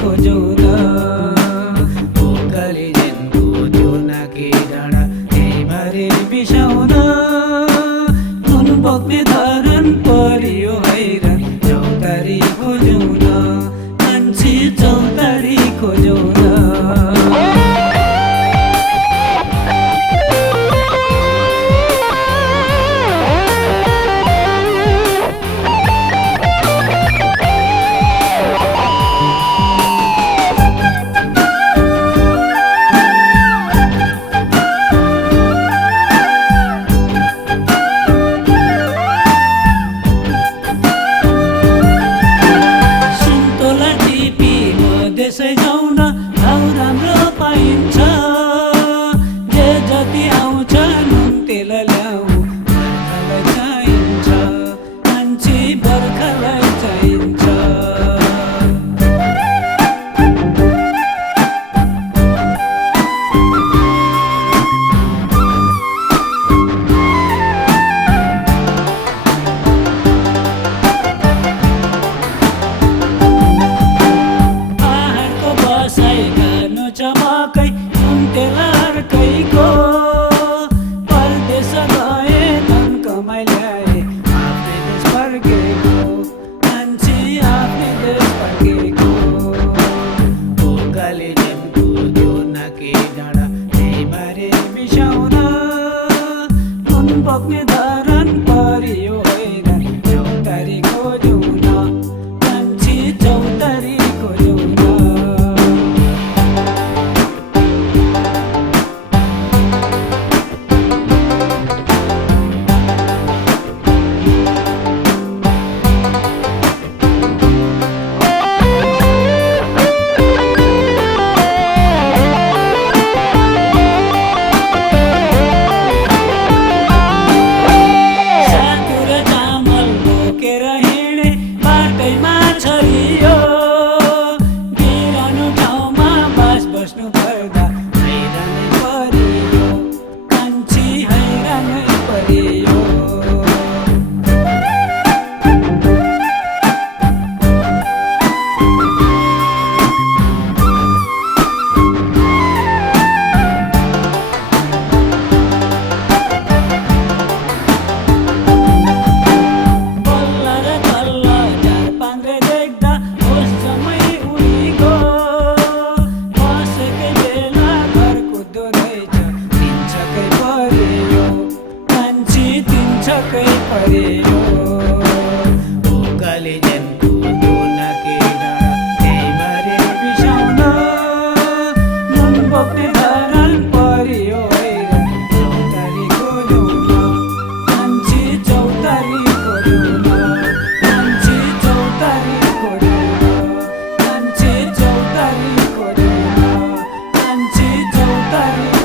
खोजुन भोकले जेनको त्यो नाके डाँडा त्यही भरे बिसाउन नुन बोक्ने धरन परियो हैरान चौतारी खोजुन मान्छे चौतारी खोजुन त्यसै जाउँ न भाउ राम्रो पाइन्छ जे जति आउँछ नुन तेल ल्याऊ बर्खालाई चाहिन्छ मान्छे बर्खालाई चाहिन्छ चमकै नुन तेल अर्कैको परदेश गए धन कमाइ ल्याए आफ्नै देश फर्केको मान्छे आफ्नै देश फर्केको भोकले जेनको त्यो नाके डाँडा त्यही बारे बिसाउन नुन बोक्ने धरन परियो हैरान चौतारी खोजुन मान्छे चौतारी खोजुन भोकले जेनको त्यो नाके डाँडा त्यही भरे बिसाउन नुन बोक्ने धरन परियो हैरान चौतारी खोजुन मान्छे चौतारी खोजुन मान्छे चौतारी खोजुन मान्छे चौतारी खोजुन मान्छे चौतारी